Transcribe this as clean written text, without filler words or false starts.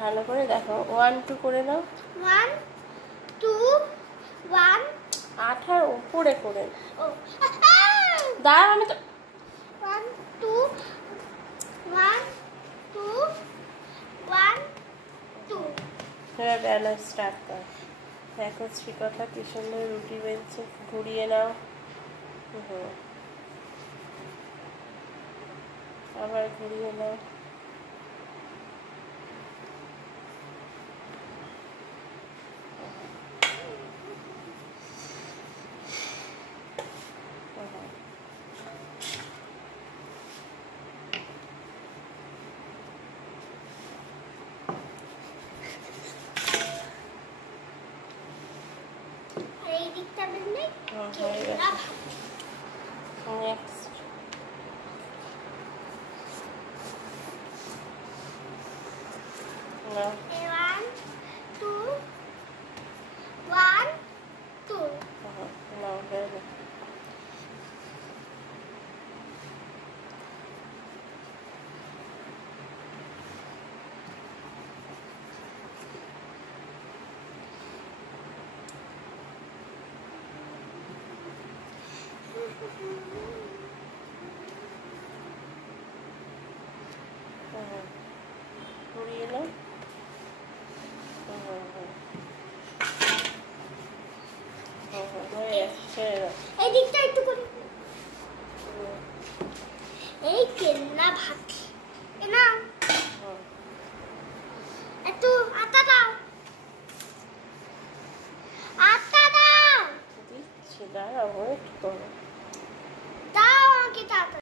ভালো করে দেখো, 1 2 করে নাও। 1 2 1 8 উপরে করে ও দাঁড়াও, আমি তো 1 2 1 2 1 2 এবার বেলা স্টার্ট কর। দেখো শ্রীকথা কি সুন্দর রুটি বেলছে, ঘুরিয়ে নাও। আবার ঘুরিয়ে নাও। এই দিকটা বেললে হয়ে গেছে। নেক্সট নাও। 1 2 1 2 নাও বেরো। ঘুরিয়ে নাও। হয়ে গেছে, ছেড়ে দাও। এই দিকটা একটু করে এই কেন্না ভাত